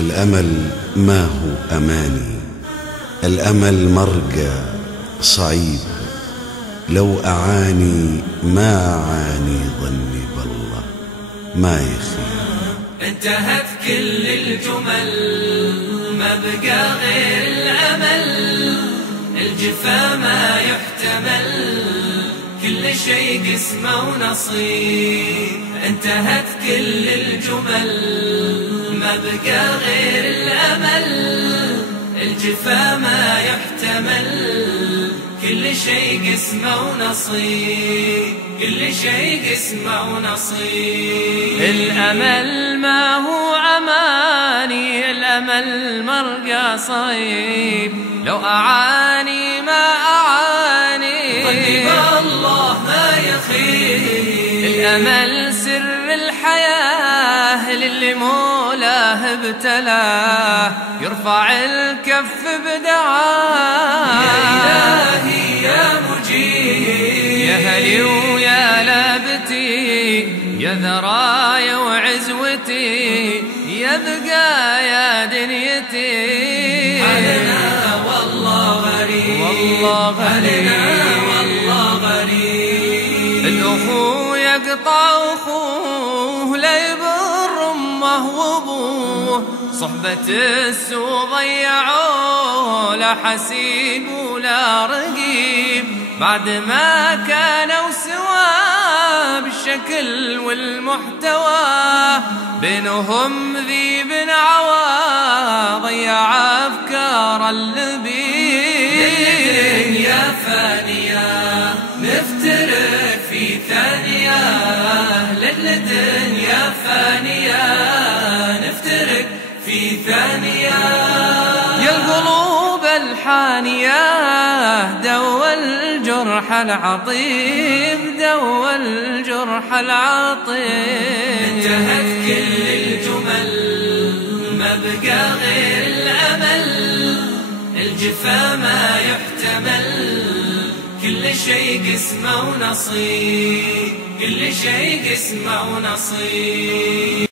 الأمل ما هو أماني، الأمل مرقى صعيب، لو أعاني ما أعاني ظني بالله ما يخيب. انتهت كل الجمل ما بقى غير الأمل، الجفا ما يحتمل كل شيء قسمه ونصيب. انتهت كل الجمل ما بقى غير الأمل، الجفا ما يحتمل كل شيء قسمه ونصيب، كل شيء قسمه ونصيب. الأمل ما هو أماني، الأمل مرقى صعيب، لو أعاني ما أعاني ظني بالله ما يخيب. الأمل سر الحياة للي مولاه ابتلاه، يرفع الكف بدعاه. يا إلهي يا مجيب، يا هلي ويا لابتي، يا ذرايا وعزوتي، يا بقايا دنيتي. حالنا والله غريب، والله غريب، والله غريب. الأخو يقطع أخوه لا يبر أمه وأبوه، صحبة السوء ضيعوه لا حسيب ولا رقيب، بعد ما كانوا سوا بالشكل والمحتوى، بينهم ذيب عوى ضيع أفكار اللبيب. للدنيا فانية نفترق في ثانية، للدنيا فانية نفترق في ثانية. يا القلوب الحانية دوى الجرح العطيب، دوى الجرح العطيب. انتهت كل الجمل ما بقى غير الأمل، الجفا ما يحتمل كل شيء قسمه ونصيب، كل شيء قسمه ونصيب.